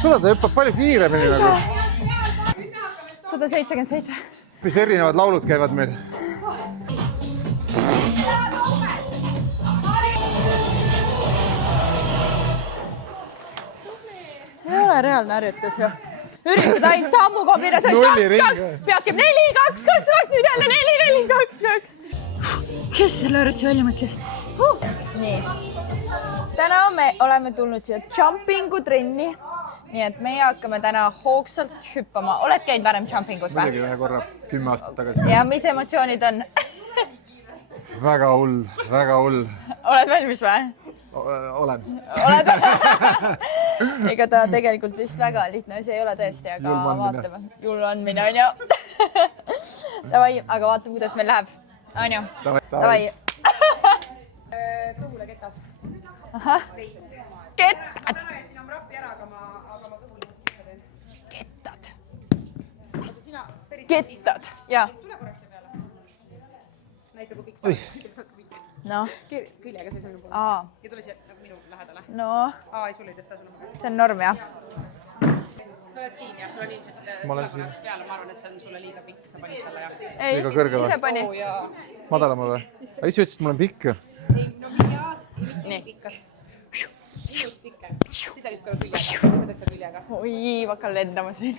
Sulle ta hüppab palju kiiremini nagu. 177. Mis erinevad laulud käivad meil? Ei ole reaalne harjutus ju. Üritad ainult sammu kombinatsioon 2-2. Peas käib 4-2-2-2. Nüüd jälle 4-4-2-2. Kes selle harjutuse välja mõtles? Nii. Täna me oleme tulnud siia jumpingu trenni. Nii et meie hakkame täna hoogsalt hüppama. Oled käinud varem jumpingus või? Muidugi ühe korra 10 aastat tagasi. Ja mis emotsioonid on? Väga hull, väga hull. Oled valmis või? Olen. Oled? Ega ta tegelikult vist väga lihtne asi ei ole tõesti, aga vaatame. Julm andmine on ju. Davai, aga vaatame, kuidas meil läheb. On ju? Davai. Kõhule ketas. Kettad. Siin on rappi ära, aga ma kõhule teen. Kettad. Sina päris Kettad. Jaa. tule korraks peale. Näita kui pikk Oi. No. Küljega see sõnum. Aa. Ja tule siia nagu minu lähedale. No. Ei, sul ei tõsta sõnum. See on norm, jah? Sa oled siin ja sul on ilmselt tule korraks peale. Ma arvan, et see on sulle liiga pikk. Sa panid talle ja. Ei, Liiga kõrge või? ise pani. Madalama või? Ise ütlesid, et mul on pikk. Ei, no mingi aasta. Nii. Pikkas. Minut pikke. Siis sa just korra küljega. Siis sa täitsa küljega. Oi, ma hakkan lendama siin.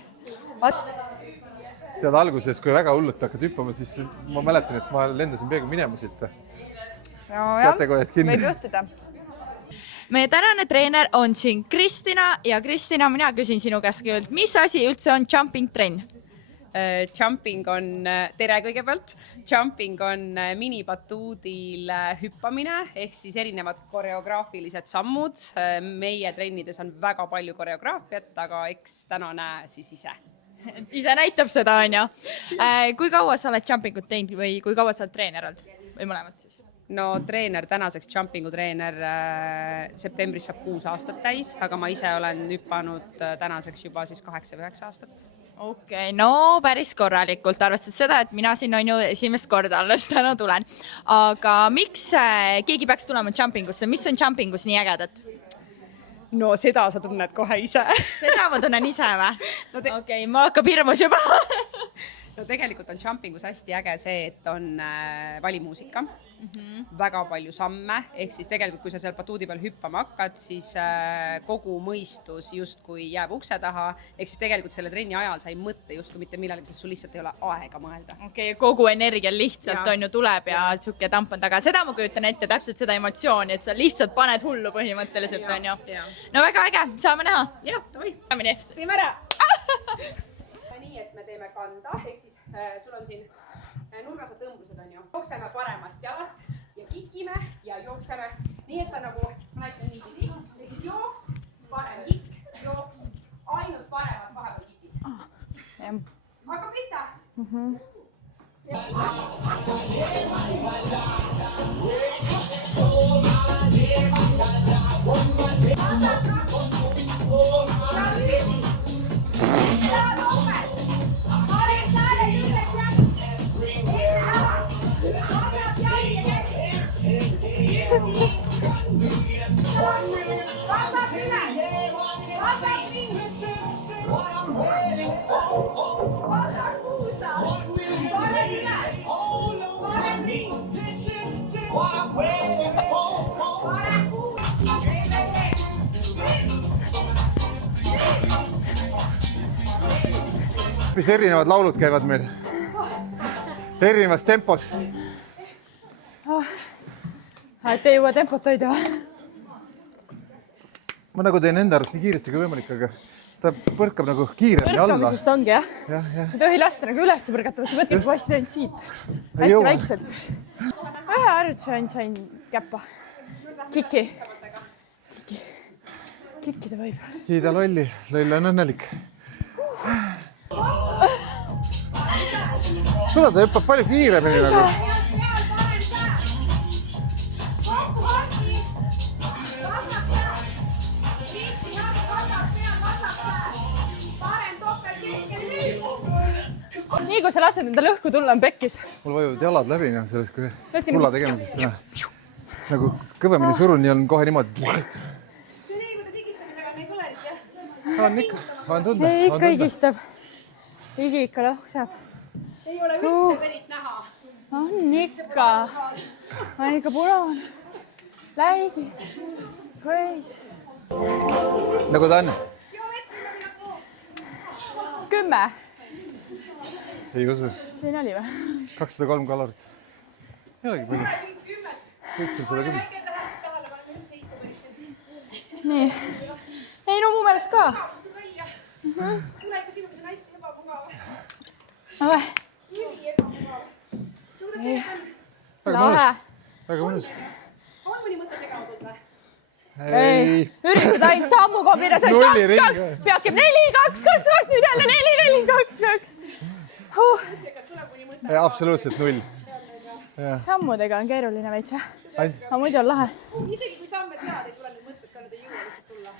Tead, alguses, kui väga hullult hakkad hüppama, siis ma mäletan, et ma lendasin peaaegu minema siit. Kätekojad kinni. Võib juhtuda. Meie tänane treener on siin Kristina ja Kristina, mina küsin sinu käest kõigepealt, mis asi üldse on jumping trenn? Jumping on, tere kõigepealt, jumping on minibatuudil hüppamine ehk siis erinevad koreograafilised sammud. Meie trennides on väga palju koreograafiat, aga eks täna näe siis ise. Ise näitab seda, on ju. Kui kaua sa oled jumpingut teinud või kui kaua sa oled treener olnud? Või mõlemad siis? No treener, tänaseks jumpingu treener septembris saab 6 aastat täis, aga ma ise olen hüppanud tänaseks juba siis 8 või 9 aastat. Okei, no päris korralikult, arvestades seda, et mina siin on ju esimest korda alles täna tulen. Aga miks keegi peaks tulema jumpingusse? Mis on jumpingus nii ägedat? No seda sa tunned kohe ise. Seda ma tunnen ise või? Okei, ma hakkab hirmus juba. No tegelikult on jumpingus hästi äge see, et on valimuusika, väga palju samme, ehk siis tegelikult kui sa seal batuudi peal hüppama hakkad, siis kogu mõistus justkui jääb ukse taha, ehk siis tegelikult selle trenni ajal sa ei mõtle justkui mitte millegi, sest sul lihtsalt ei ole aega mõelda. Okei, kogu energia lihtsalt on ju tuleb ja siuke tamp on taga. Seda ma kujutan ette täpselt seda emotsiooni, et sa lihtsalt paned hullu põhimõtteliselt on ju. No väga äge, saame näha. Jah, oi, Teeme ära. Nii, et me teeme kanda, ehk siis sul on siin nurgased tõmblused on ju. Jookseme paremast jalast ja kikime ja jookseme nii, et sa nagu näitad niipidi. Ehk siis jooks, parem kikk, jooks, ainult paremad vahepeal kikid. Hakkab pihta. Mis erinevad laulud käivad meil? Erinevas tempos. Et ei jõua tempot hoida või? Ma nagu teen enda arust nii kiiresti kui võimalik, aga ta põrkab nagu kiiremini alla. Põrkamisest ongi, jah? Sa ei tohi lasta nagu üles põrgata, sa pead kõik vasti teinud siit. Hästi väikselt. Ühe harjutuse sain käppa. Kiki. Kikkida võib. Kiida lolli, loll on õnnelik. Sulle ta hüppab palju kiiremini nagu. Nii kui sa lased endale õhku tulla, on pekkis. Mul vajuvad jalad läbi sellest, kui kulla tegemisest täna. Nagu kõvemini surun, nii on kohe niimoodi. See on nii, kuidas higistamisega on neid kõlerit, jah? On ikka, on tunda. Ei, ikka higistab. Higi ikka lõhksab. Ei ole üldse verit näha. On ikka. On ikka punane. Läigi. Crazy. Nagu ta on? 10. Ei usu. Siin oli või? 203 kalorit. Ei olegi palju. Kõik on 110. Nii. Ei, no mu meelest ka. Tule ikka sinu, mis on hästi ebamugav. Üli ebamugav. Lahe. Väga mõnus. On mõni mõte segatud või? Ei. Üritad ainult sammu kombinatsioon. Nulli ring. 2, 2. Peaks käib 4, 2, 2, 2. Nüüd jälle 4, 4, 2, 2. Kas tuleb mõni mõte? Absoluutselt 0. Sammudega on keeruline veits. Aga muidu on lahe. Isegi kui samme tead, ei tule need mõtted ka, need ei jõua lihtsalt tulla.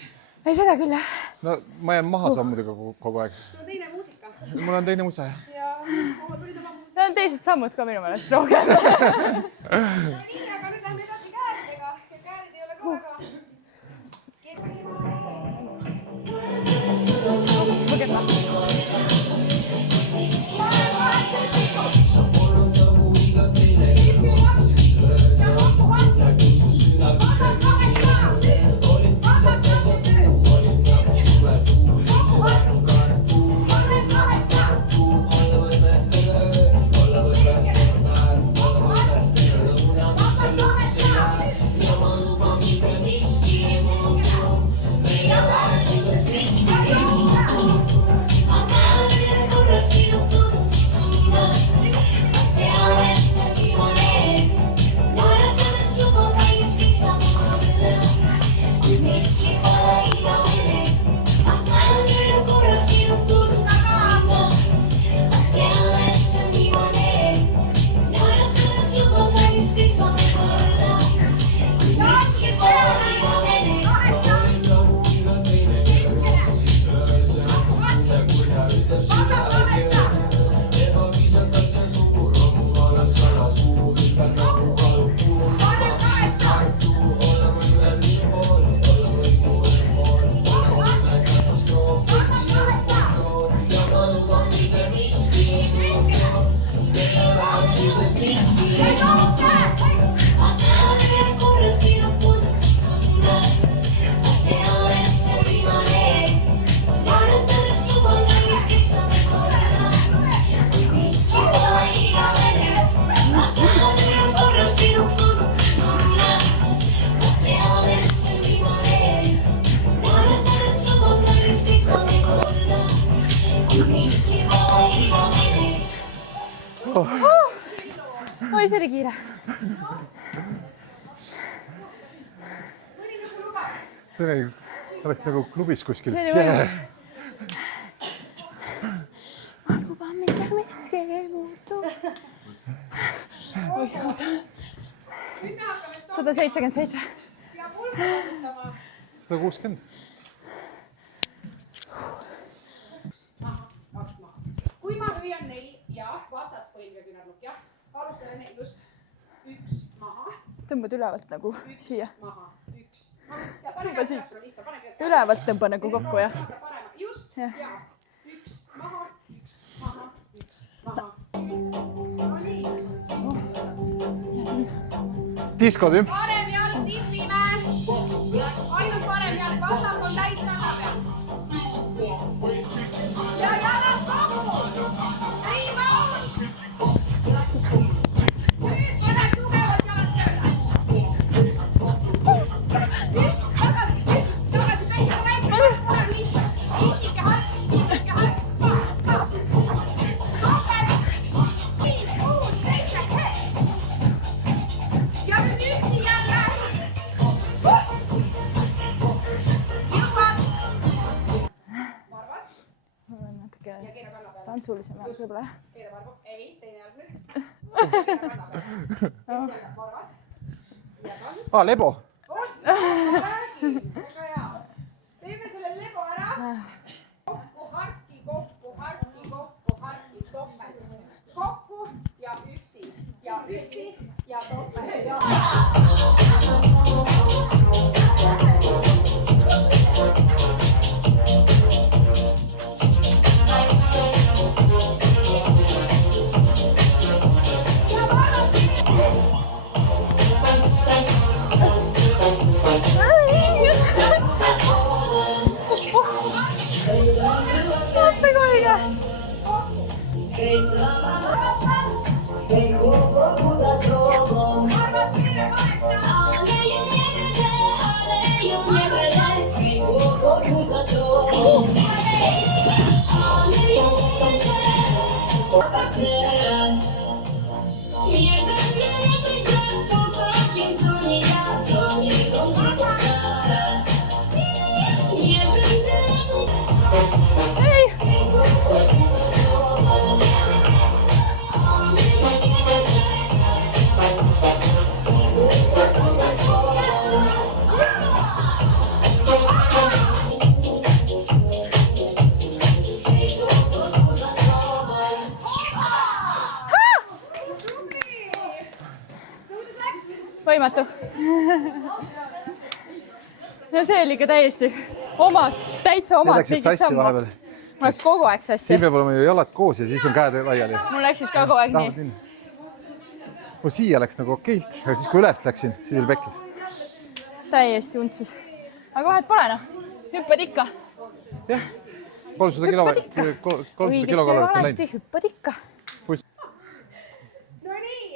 Ei, seda küll jah. No ma jään maha sammudega kogu aeg. Sul on teine muusika. Mul on teine musa. Ja ma tulin oma muusika. See on teised sammud ka minu meelest rohkem. Nii, aga nüüd lähme edasi kääridega. Ja käärid ei ole ka väga Põgema. Oi, see oli kiire. See oleks nagu klubis kuskil. Ma luban, mida miski ei muutu. 177. 160. Kui ma lüüan 4 ja vastaspõlve küünarnukk, jah. Alustame just 1 maha. Tõmbad ülevalt nagu siia. Maha, 1. Pane käed pärast sulle lihtsalt, pane käed pärast. Ülevalt tõmba nagu kokku, jah. Just, ja. 1 maha, 1 maha, 1 maha. Diskotümp. Parem jalg tipime. Ainult parem jalg, vasak on täis taga peal. Ja jalad kokku. Rebound. Nüüd pane tugevad jalad tööle. Tagasi, väikse parem lihtsalt. Isike hark, isike hark. Topel. 5, 6, 7, 8. Ja nüüd üksi jälle. Jõuad. Marvas. Natuke Ja keera kanna peale. tantsulisem jalg võib-olla, jah. Keera Marvo. Ei, teine jalg nüüd. Keera kanna peale. Marvas. Ja kand. Lebo. Räägi. Väga hea. Teeme selle lebo ära. Kokku, harki, kokku, harki, kokku, harki, topel. Kokku ja üksi. Ja üksi ja topel. Ja... Võimatu. Ja see oli ikka täiesti omas, täitsa omad mingid sammud. Mul läks kogu aeg sassi. Siin peab olema ju jalad koos ja siis on käed laiali. Mul läksid ka kogu aeg nii. Mul siia läks nagu okeilt, aga siis kui üles läksin, siis oli pekkis. Täiesti untsus. Aga vahet pole noh. Hüppad ikka. Jah, 300 kilokalorit on läinud. Hüppad ikka. No nii.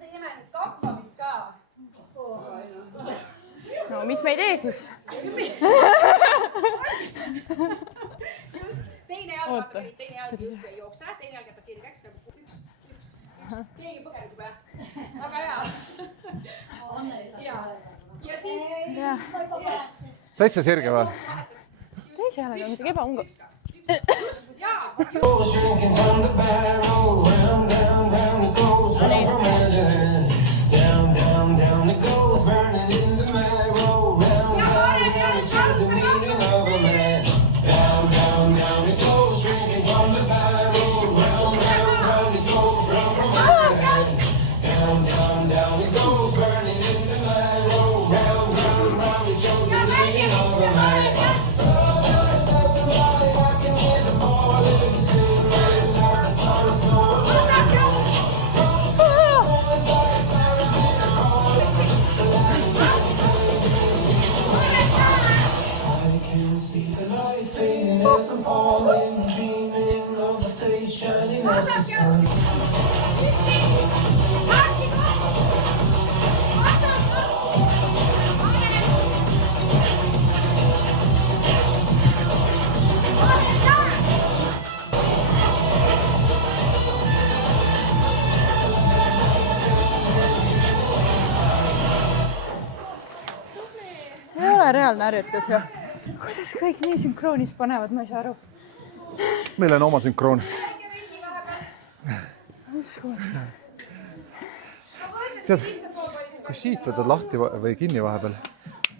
Teeme nüüd kappamist ka. No mis me ei tee siis? Just, teine jalg just ei jookse, teine jalg jätta sirgeks nagu üks. Keegi põgenes juba. Väga hea. Ja siis... Täitsa sirge või? Teise jalaga midagi ebaunga. Ei ole reaalne harjutus ju. Kuidas kõik nii sünkroonis panevad, ma ei saa aru. Meil on oma sünkroon. Tead, kui siit võtad lahti või kinni vahepeal,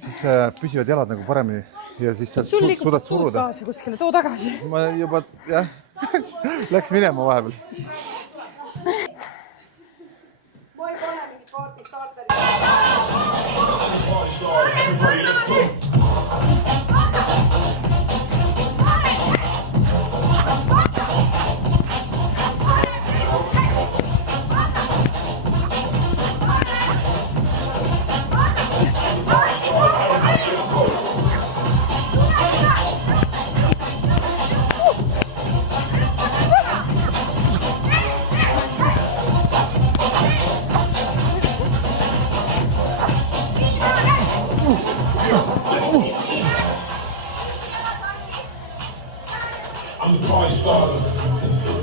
siis püsivad jalad nagu paremini ja siis sa Sul liigub suudad tood suruda. kaasa kuskile, too tagasi. Ma juba, jah, läks minema vahepeal. Ma ei pane mingi kaarti starteri. I'm the party starter.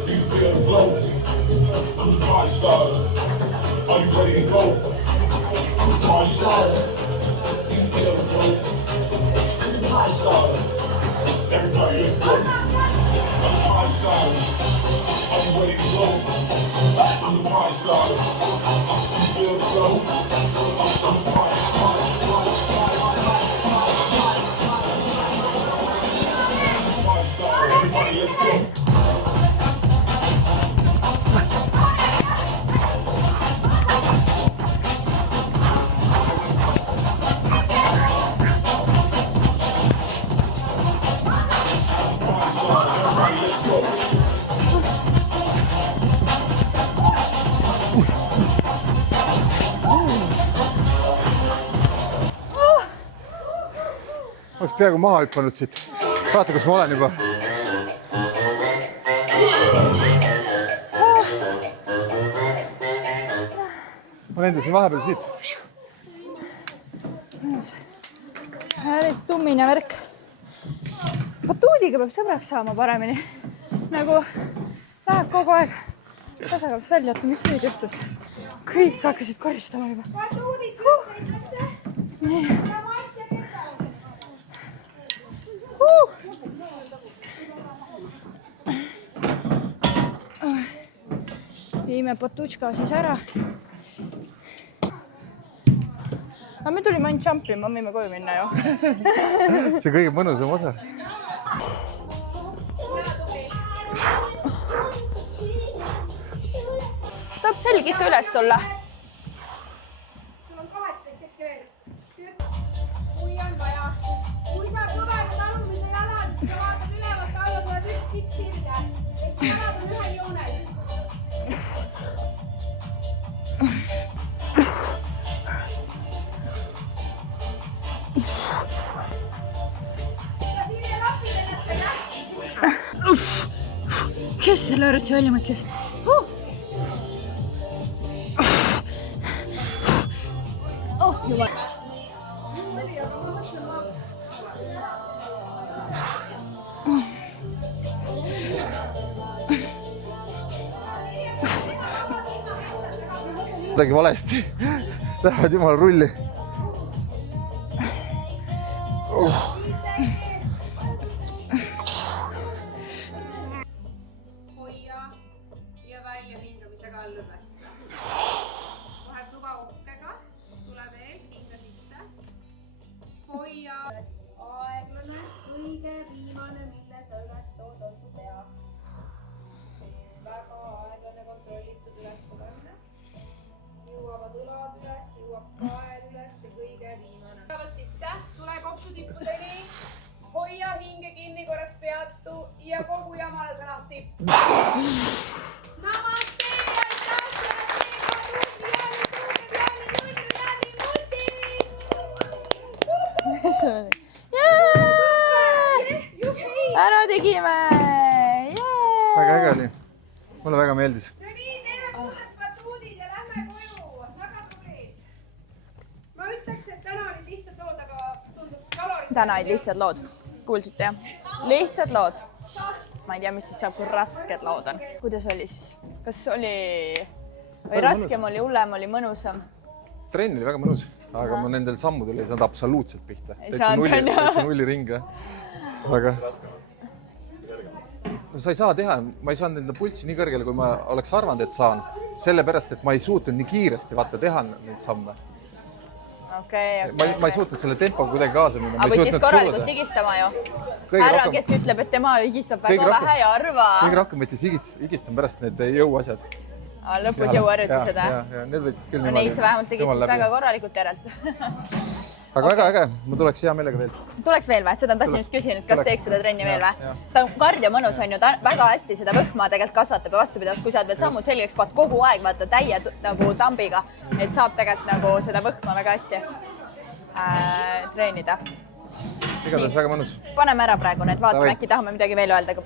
Do you feel the flow? I'm the party starter. Are you ready to go? I'm the party starter. Do you feel the flow? I'm the party starter. Everybody, let's go. I'm the party starter. Are you ready to go? I'm the party starter. Do you feel the flow? I'm the party starter. Everybody, let's go. Oleks peaaegu maha hüppanud siit. Vaata, kus ma olen juba. ma lendasin vahepeal siit. Päris tummine värk. Batuudiga peab sõbraks saama paremini. Nagu läheb kogu aeg tasakaalust välja, et mis nüüd juhtus. Kõik hakkasid koristama juba. Batuudid sõitlasse. Nii. Viime Batučka siis ära. Aga me tulime ainult jumpima, võime koju minna ju. See kõige mõnusam osa. Tahab selg ikka üles tulla. Sul on 18 hetke veel. Kui on vaja. Kui sa kõvega talumise jalad, sa vaatad ülevalt alla, tuled üks pikk sirge. Et jalad on ühe joonel. Kes selle arutsi välja mõtles? Jumal. Midagi valesti. Lähevad jumala rulli. Hoia ja välja hingamisega lõdvesta. Kohe kõva uhkega. Tule veel, hinga sisse. Hoia. Aeglane, õige viimane, mille sa üles tood, on su pea. Väga aeglane, kontrollitud üles tulemine. Jõuavad õlad üles, jõuab kael üles ja kõige viimane. Tulevad sisse, tule kopsutippudeni. Hoia hinge kinni, korraks peatu ja kogu jamale lahti. Namaste, aitäh, Ära tegime! Väga äge oli. Mulle väga meeldis. No nii, teeme kuuleks batuudid ja lähme koju. Väga tublid. Ma ütleks, et täna olid lihtsad lood, aga tundub kalorid. Täna olid lihtsad lood. Kuulsite jah? Lihtsad lood. Ma ei tea, mis siis saab, kui rasked lood on. Kuidas oli siis? Kas oli raskem, oli hullem, oli mõnusam? Trenn oli väga mõnus, aga ma nendel sammudel ei saanud absoluutselt pihta. Ei saanud, täitsa nulli ring. Aga sa ei saa teha, ma ei saanud enda pulssi nii kõrgele, kui ma oleks arvanud, et saan. Sellepärast, et ma ei suutnud nii kiiresti teha neid samme. Ma ei suutnud selle tempo kuidagi kaasa minna. Aga võttis korralikult higistama ju. Härra, kes ütleb, et tema higistab väga vähe ja arva. Kõige rohkem võttis higistama pärast need jõuasjad. Lõpus jõuharjutused, jah? Need võtsid küll niimoodi. Neid sa vähemalt tegid siis väga korralikult järelt. Aga väga äge, ma tuleks hea meelega veel. Tuleks veel või? Seda on tahtsin just küsinud, kas teeks seda trenni veel või? Ta kardio mõnus on ju, ta väga hästi seda võhma tegelikult kasvatab ja vastupidavast, kui sa oled veel sammud selgeks, paad kogu aeg vaata täie nagu tambiga, et saab tegelikult nagu seda võhma väga hästi treenida. Igatahes väga mõnus. Paneme ära praegu need, vaatame, äkki tahame midagi veel öelda.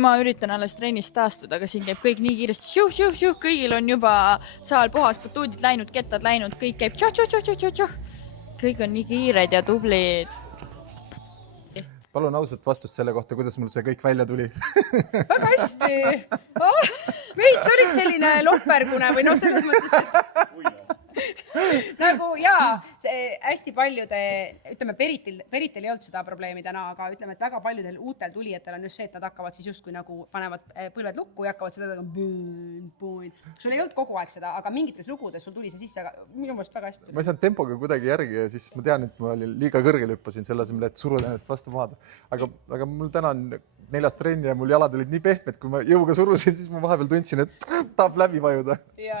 Ma üritan alles trennist taastuda, aga siin käib kõik nii kiiresti. Šuh, kõigil on juba saal puhas, batuudid läinud, kettad läinud, kõik käib tšuh. Kõik on nii kiired ja tublid. Palun ausalt vastust selle kohta, kuidas mul see kõik välja tuli. Väga hästi. Veits olid selline lohpergune või noh, selles mõttes, et nagu jaa, hästi paljude, ütleme, Peritel ei olnud seda probleemi täna, aga ütleme, et väga paljudel uutel tulijatel on just see, et nad hakkavad siis justkui nagu panevad põlved lukku ja hakkavad seda sul ei olnud kogu aeg seda, aga mingites lugudes sul tuli see sisse, aga minu meelest väga hästi. Ma ei saanud tempoga kuidagi järgi ja siis ma tean, et ma olin liiga kõrgele hüppasin selle asemel, et suruda ennast vastu maad. Aga mul täna on 4. trenni ja mul jalad olid nii pehmed, kui ma jõuga surusin, siis ma vahepeal tundsin, et tahab läbi vajuda. Ja.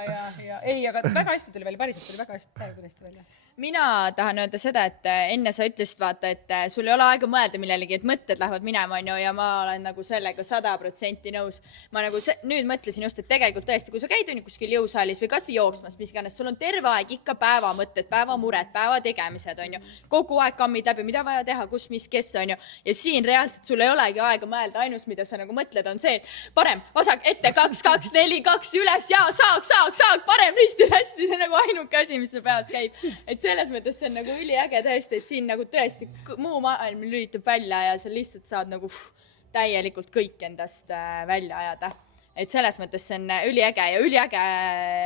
Ei, aga väga hästi tuli välja, päriselt tuli väga hästi välja. mina tahan öelda seda, et enne sa ütlesid, vaata, et sul ei ole aega mõelda millelegi, et mõtted lähevad minema, on ju, ja ma olen nagu sellega 100% nõus. Ma nagu nüüd mõtlesin just, et tegelikult tõesti, kui sa käid kuskil jõusaalis või kas või jooksmas, mis iganes, sul on terve aeg ikka päevamõtted, päevamured, päevategemised, on ju. Kogu aeg kammid läbi, mida vaja teha, kus, mis, kes, on ju. Ja siin reaalselt sul ei olegi aega mõelda, ainus, mida sa nagu mõtled, on see, et parem, vasak, ette, 2, 2, 4, 2, üles ja saak, parem, risti, see on nagu ainuke asi, mis su peas käib. Et selles mõttes see on nagu üliäge tõesti, et siin nagu tõesti muu maailm lülitab välja ja sa lihtsalt saad nagu täielikult kõik endast välja ajada. Et selles mõttes see on üliäge ja üliäge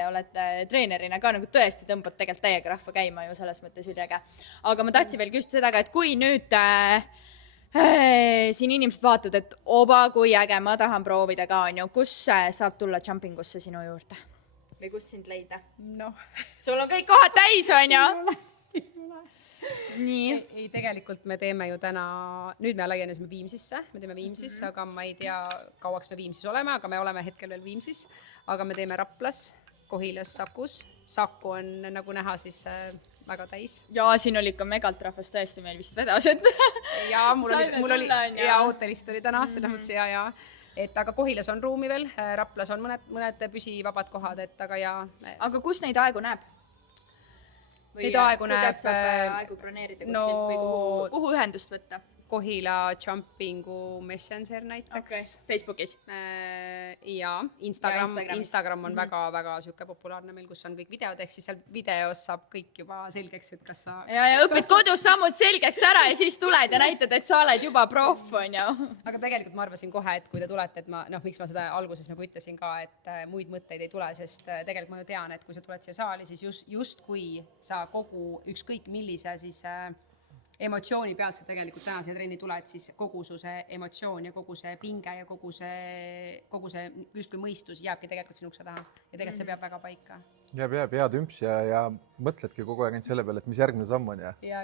olete treenerina ka nagu tõesti tõmbad tegelikult täiega rahva käima ju selles mõttes üliäge. Aga ma tahtsin veel küsida seda, et kui nüüd siin inimesed vaatavad, et oba, kui äge, ma tahan proovida ka, on ju, kus saab tulla jumpingusse sinu juurde? Või kus sind leida? Noh. Sul on kõik kohad täis, on ju? Nii. Ei, tegelikult me teeme ju täna, nüüd me laienesime Viimsisse, me teeme Viimsis, aga ma ei tea, kauaks me Viimsis oleme, aga me oleme hetkel veel Viimsis, aga me teeme Raplas, Kohilas, Sakus. Saku on nagu näha siis väga täis. Ja siin oli ikka megalt rahvast tõesti meil vist vedas, et ja mul oli ja hotelist oli täna, selles mõttes ja. Et aga Kohilas on ruumi veel, Raplas on mõned püsivabad kohad, et aga ja. Aga kus neid aegu näeb? Neid aegu näeb. Kuidas saab aegu broneerida kuskilt või kuhu ühendust võtta? Kohila Jumpingu Messenger näiteks. Okay. Facebookis? Ja Instagram on väga-väga siuke populaarne meil, kus on kõik videod, ehk siis seal videos saab kõik juba selgeks, et kas sa... Ja õpid kodus sammud selgeks ära ja siis tuled ja näitad, et sa oled juba proff, on ju. Aga tegelikult ma arvasin kohe, et kui te tulete, et miks ma seda alguses nagu ütlesin ka, et muid mõtteid ei tule, sest tegelikult ma ju tean, et kui sa tuled siia saali, siis just kui sa kogu ükskõik millise siis emotsiooni pead sa tegelikult täna siia trenni tuled, siis kogu su see emotsioon ja kogu see pinge ja kogu see justkui mõistus jääbki tegelikult sinu ukse taha. Ja tegelikult see peab väga paika. Jääb hea tümps ja mõtledki kogu aeg selle peale, et mis järgmine samm on. Ja.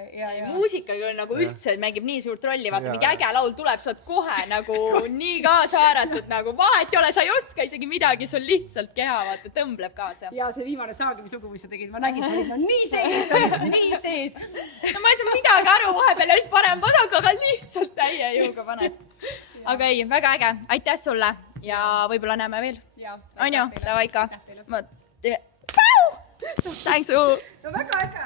Muusikaga nagu üldse mängib nii suurt rolli, vaata mingi äge laul tuleb, sa oled kohe nagu nii kaasa haaratud, nagu vahet ei ole, sa ei oska isegi midagi, sul lihtsalt keha vaata tõmbleb kaasa. Ja see viimane saagimislugu, mis sa tegid, ma nägin, sa olid nii sees. No ma ei saa midagi aru vahepeal ja siis panen vasak, aga lihtsalt täie jõuga paned. Aga ei, väga äge, aitäh sulle ja võib-olla näeme veel. On ju, davai ka. Thanks you. No väga äge.